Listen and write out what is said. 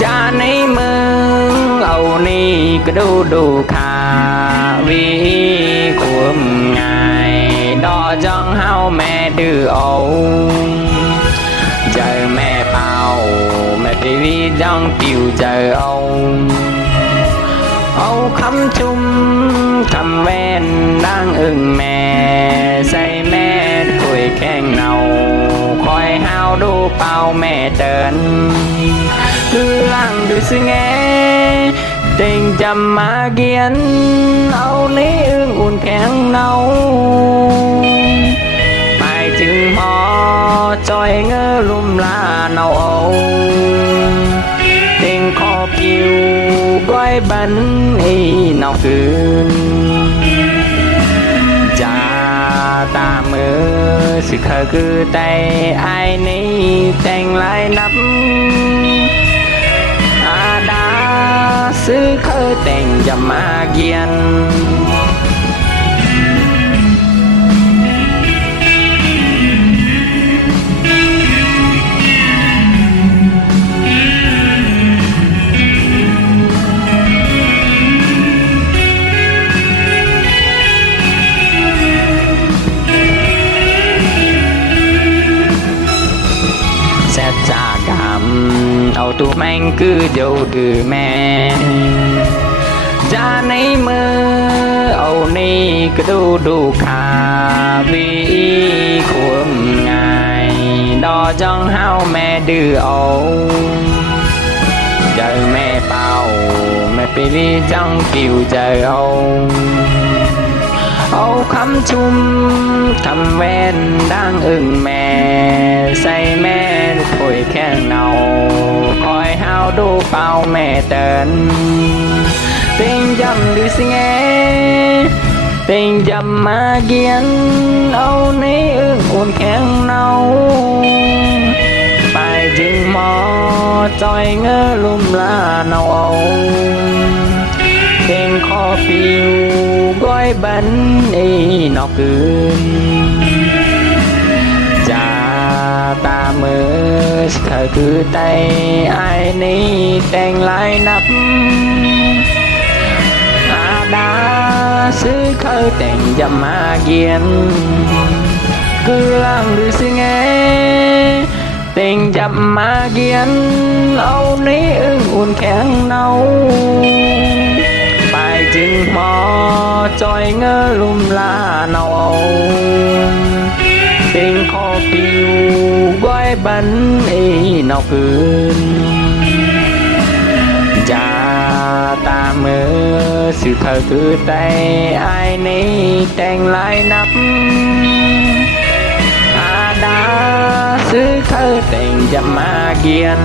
อยาในมือเอานี่ก็ดูดูขาวีขุมไงดอจ้องเฮาแม่ดื้อเอาเจอแม่เป่าแม่ปีวีจ้องติวเจอเอาเอาคำจุมคำแว่นดังอึ่งแม่ใส่แม่ถ้ยแข้งเนาคอยห้าดูเป่าแม่เติน lăng đưa sư nghe tình chăm mà kiến Âu ní ưng uốn khen nâu mai chừng mò trôi ngơ lùm la nào âu tình khó phiêu gói bánh y nào คืน cha ta mơ sự khờ cứ tay ai nấy thành lại nắp แต่งจะมาเกียน 자자감 어둠엔 그저드매 자네임은 오니 그두두카 위 구음나이 너 정하오 매드오 절 매바오 매삐리 정기우 절오 คำชุมคำเว่นดังอึ่งแม่ ใส่แม่ลูกผุยแข้งเนาคอยห้าดูเป่าแม่เตินติงจำดูสิแงเติงจำมาเกียน เอาในอึ่งอุ่นแข็งเนาไปจึงหมอจอยเงือลุมลาเนาเอา khó phiêu gói bánh y nọ คืน cha ta mơ khờ cứ tay ai ni tên lại nắp à đã xứ khơi tình dầm mà gian cứ làm được sư nghe tình dầm mà gian âu ní ưng uốn khen nâu ไป จิงหมอจอยเงอลุมลาเนาเอสียงคอปิวไก้บันเอ้เนาคืนจาตาเมือสื่อเธอคือแตไอนี้แต่งลายนับอาดาซื้อเธอแต่งจะมาเกียน